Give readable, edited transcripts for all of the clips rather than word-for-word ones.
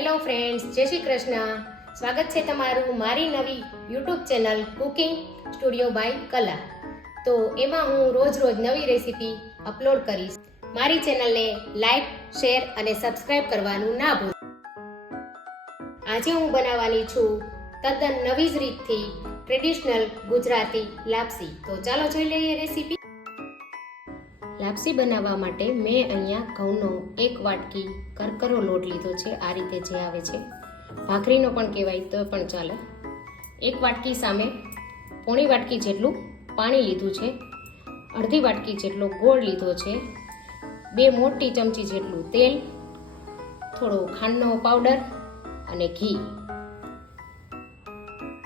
Hello friends, જય શ્રી કૃષ્ણ. સ્વાગત છે તમારું મારી નવી YouTube channel cooking studio by Kala. તો એમાં હું રોજ નવી રેસીપી અપલોડ કરીશ. મારી ચેનલને લાઈક, શેર અને સબસ્ક્રાઇબ કરવાનું ના ભૂલો. આજે હું બનાવવાની છું તદ્દન નવી જ રીતથી ટ્રેડિશનલ ગુજરાતી લાપસી. તો ચાલો જોઈ લઈએ રેસીપી. લાપસી બનાવવા માટે મેં અહીંયા ઘઉંનો 1 વાટકી કરકરો લોટ લીધો છે. આ રીતે જે આવે છે, ભાખરીનો પણ કહેવાય તો પણ ચાલે. 1 વાટકી સામે પોણી વાટકી જેટલું પાણી લીધું છે. અડધી વાટકી જેટલો ગોળ લીધો છે. 2 મોટી ચમચી જેટલું તેલ, થોડો ખાંડનો પાવડર અને ઘી.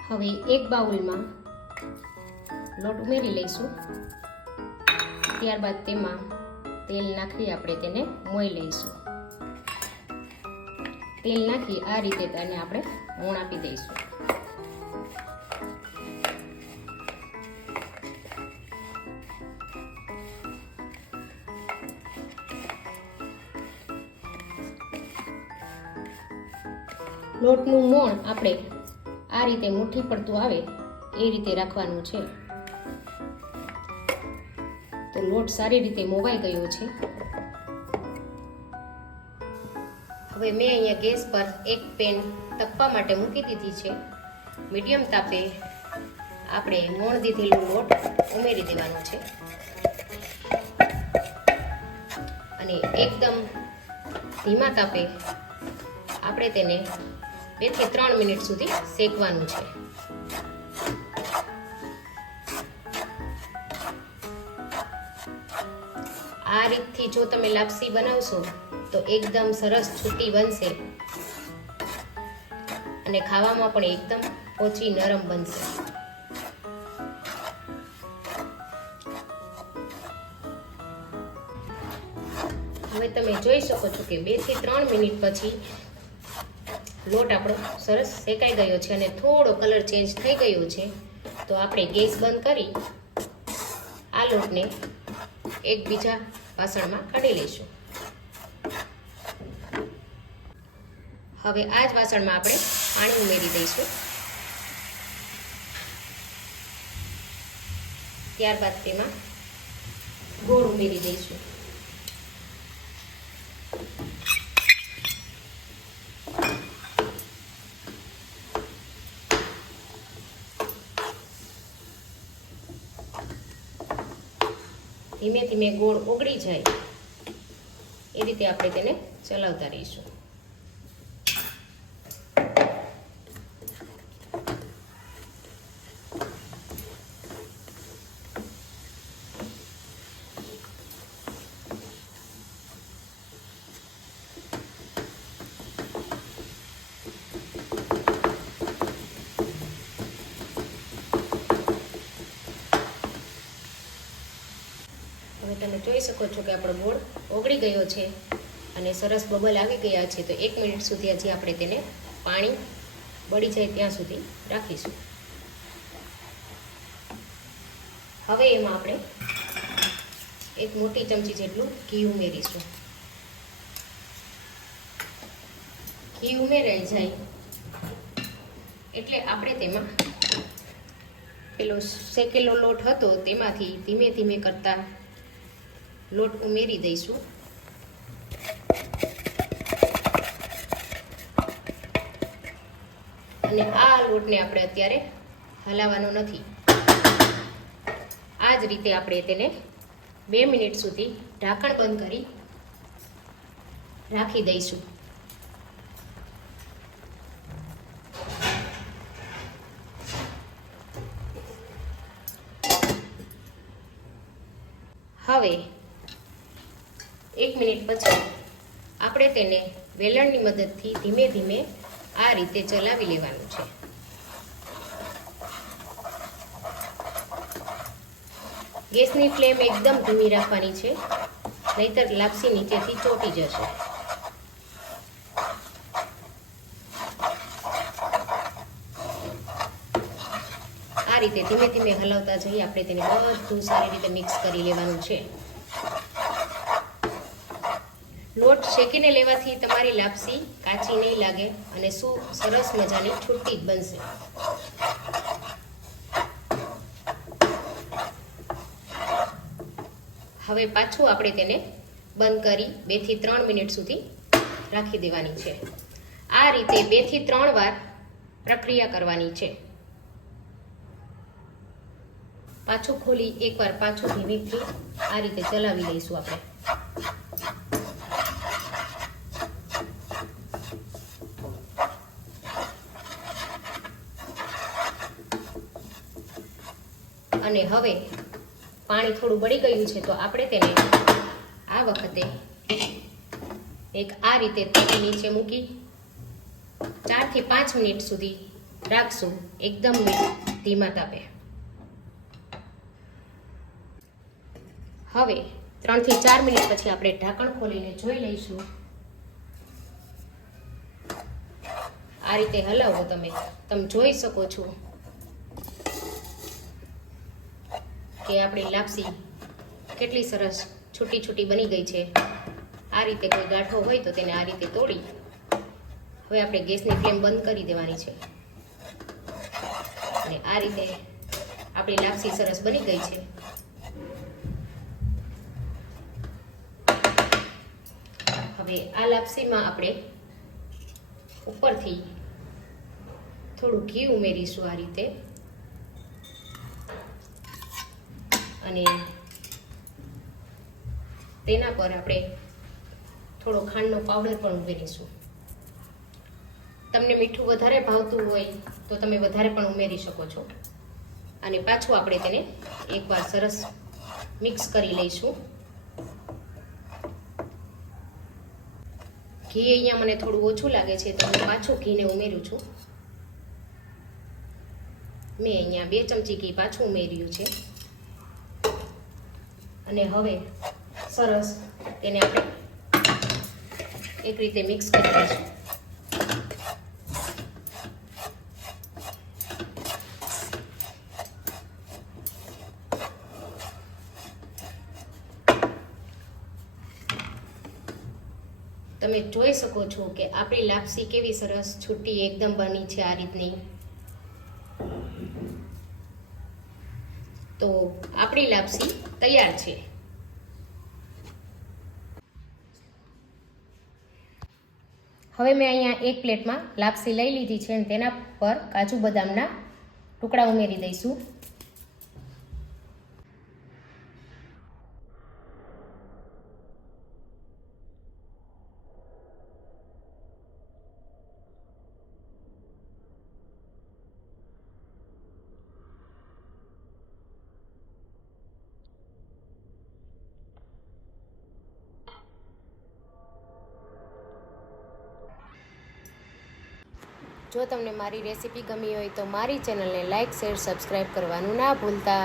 હવે એક બાઉલમાં લોટ ઉમેરી લઈશું. ત્યારબાદ તેમાં તેલ નાખી આપણે તેને મોઈ લઈશું. તેલ નાખી આ રીતે તેને આપણે મોણ આપી દઈશું. લોટનું મોણ આપણે આ રીતે મુઠ્ઠી પડતું આવે એ રીતે રાખવાનું છે. તો લોટ સારી રીતે મોવાઈ ગયો છે. હવે મેં અહીંયા ગેસ પર એક પેન તપવા માટે મૂકી દીધી છે. મીડિયમ તાપે આપણે મોણ દીધેલો લોટ ઉમેરી દેવાનો છે અને એકદમ ધીમા તાપે આપણે તેને 2 થી 3 મિનિટ સુધી શેકવાનું છે. આ રીતથી જો તમે લાપસી બનાવશો તો એકદમ સરસ છૂટી બનશે અને ખાવામાં પણ એકદમ પોચી નરમ બનશે. હવે તમે જોઈ શકો છો કે 2 થી 3 મિનિટ પછી લોટ આપણો સરસ શેકાઈ ગયો છે અને થોડો કલર ચેન્જ થઈ ગયો છે. તો આપણે ગેસ બંધ કરી આ લોટને એક બીજા વાસણમાં કાઢી લઈશું. હવે આ જ વાસણમાં આપણે પાણી ઉમેરી દઈશું. ત્યારબાદ તેમાં ગોળ ઉમેરી દઈશું. ધીમે ધીમે ગોળ ઓગળી જાય એ રીતે આપણે તેને ચલાવતા રહીશું. હવે તમે જોઈ શકો છો કે આપણો ગોળ ઓગળી ગયો છે અને સરસ બબલ આવી ગયા છે. તો 1 મિનિટ સુધી હજી આપણે તેને પાણી બળી જાય ત્યાં સુધી રાખીશું. હવે એમાં આપણે 1 મોટી ચમચી જેટલું ઘી ઉમેરીશું. ઘી ઉમેરાઈ જાય એટલે આપણે તેમાં પેલો શેકેલો લોટ હતો તેમાંથી ધીમે ધીમે કરતા લોટ ઉમેરી દઈશું. અને આ લોટને આપણે અત્યારે હલાવવાનો નથી. આ જ રીતે આપણે તેને 2 મિનિટ સુધી ઢાંકણ બંધ કરી રાખી દઈશું. હવે 1 મિનિટ પછી આપણે તેને વેલણની મદદથી ધીમે ધીમે આ રીતે ચલાવી લેવાનું છે. ગેસની ફ્લેમ એકદમ ધીમી રાખવાની છે, નહીતર લાપસી નીચેથી ચોંટી જશે. આ રીતે ધીમે ધીમે હલાવતા જઈ આપણે તેને બધું સારી રીતે મિક્સ કરી લેવાનું છે. લોટ શેકીને લેવાથી તમારી લાપસી કાચી નહીં લાગે અને શું સરસ મજાની છૂટી જ બનશે. હવે પાછું આપણે તેને બંધ કરી 2 થી 3 મિનિટ સુધી રાખી દેવાની છે. આ રીતે 2 થી 3 વાર પ્રક્રિયા કરવાની છે. પાછું ખોલી એકવાર પાછું ધીમેથી આ રીતે ચલાવી લઈશું આપણે. અને હવે પાણી થોડું બળી ગયું છે તો આપણે તેને આ વખતે એક આ રીતે તેની નીચે મૂકી 4 થી 5 મિનિટ સુધી રાખશું એકદમ ધીમા તાપે. હવે 3 થી 4 મિનિટ પછી આપણે ઢાંકણ ખોલીને જોઈ લઈશું. આ રીતે હલાવો તમે જોઈ શકો છો કે આપણી લાપસી કેટલી સરસ છૂટી છૂટી બની ગઈ છે. આ રીતે કોઈ ગાંઠો હોય તો તેને આ રીતે તોડી હવે આપણે ગેસની ફ્લેમ બંધ કરી દેવાની છે. અને આ રીતે આપણી લાપસી સરસ બની ગઈ છે. હવે આ લાપસીમાં આપણે ઉપરથી થોડું ઘી ઉમેરીશું આ રીતે અને તેના પર આપણે થોડો ખાંડનો પાવડર પણ ઉમેરીશું. તમને મીઠું વધારે ભાવતું હોય તો તમે વધારે પણ ઉમેરી શકો છો. અને પાછું આપણે તેને એકવાર સરસ મિક્સ કરી લઈશું. ઘી અહીંયા મને થોડું ઓછું લાગે છે તો હું પાછું ઘીને ઉમેરું છું. મેં અહીંયા 2 ચમચી ઘી પાછું ઉમેર્યું છે. અને હવે સરસ તેને આપણે એક રીતે મિક્સ કરી દઈશું. તમે જોઈ શકો છો કે આપણી લાપસી કેવી સરસ છૂટી એકદમ બની છે આ રીતની. તો આપણી લાપસી તૈયાર છે. હવે મેં અહીંયા એક પ્લેટમાં લાપસી લઈ લીધી છે અને તેના પર કાજુ બદામના ટુકડા ઉમેરી દઈશું. જો તમને મારી રેસીપી ગમી હોય તો મારી ચેનલને લાઇક, શેર, સબસ્ક્રાઈબ કરવાનું ના ભૂલતા.